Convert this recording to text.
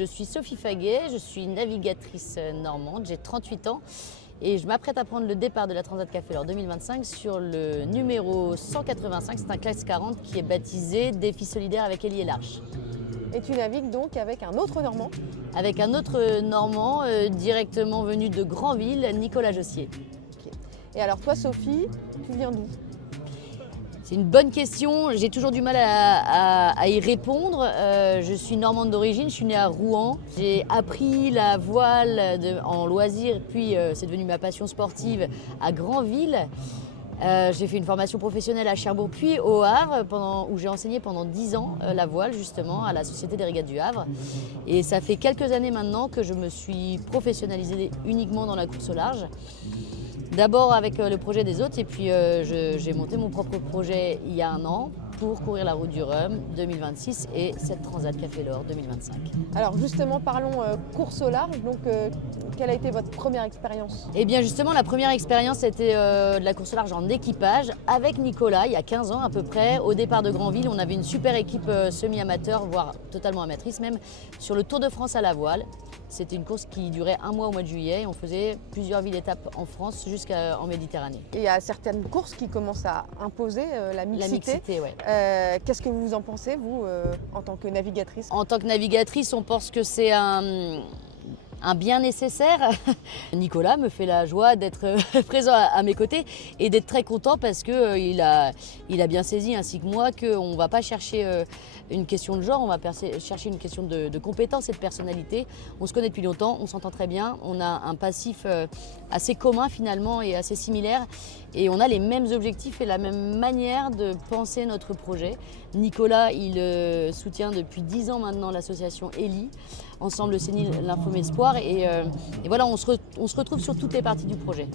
Je suis Sophie Faguet, je suis navigatrice normande, j'ai 38 ans et je m'apprête à prendre le départ de la Transat Café L'Or 2025 sur le numéro 185, c'est un classe 40 qui est baptisé Défi solidaire avec Élie et l'Arche. Et tu navigues donc avec un autre Normand? Avec un autre Normand directement venu de Granville, Nicolas Jossier. Okay. Et alors toi Sophie, tu viens d'où? C'est une bonne question, j'ai toujours du mal à y répondre. Je suis normande d'origine, je suis née à Rouen. J'ai appris la voile en loisir, puis c'est devenu ma passion sportive à Granville. J'ai fait une formation professionnelle à Cherbourg puis au Havre, où j'ai enseigné pendant 10 ans la voile justement à la Société des Régates du Havre. Et ça fait quelques années maintenant que je me suis professionnalisée uniquement dans la course au large. D'abord avec le projet des autres et puis j'ai monté mon propre projet il y a un an pour courir la route du Rhum 2026 et cette Transat Café L'Or 2025. Alors justement parlons course au large, donc quelle a été votre première expérience? Eh bien justement la première expérience c'était de la course au large en équipage avec Nicolas il y a 15 ans à peu près. Au départ de Granville on avait une super équipe semi-amateur voire totalement amatrice même sur le Tour de France à la voile. C'était une course qui durait un mois au mois de juillet et on faisait plusieurs villes étapes en France jusqu'en Méditerranée. Et il y a certaines courses qui commencent à imposer la mixité. La mixité, ouais. Qu'est-ce que vous en pensez, vous, en tant que navigatrice? En tant que navigatrice, on pense que c'est un bien nécessaire. Nicolas me fait la joie d'être présent à mes côtés et d'être très content parce qu'il a bien saisi, ainsi que moi, qu'on ne va pas chercher une question de genre, on va chercher une question de compétence et de personnalité. On se connaît depuis longtemps, on s'entend très bien, on a un passif assez commun finalement et assez similaire et on a les mêmes objectifs et la même manière de penser notre projet. Nicolas, il soutient depuis 10 ans maintenant l'association Élie, ensemble le CNIL, l'Infom Espoir et voilà, on se retrouve sur toutes les parties du projet.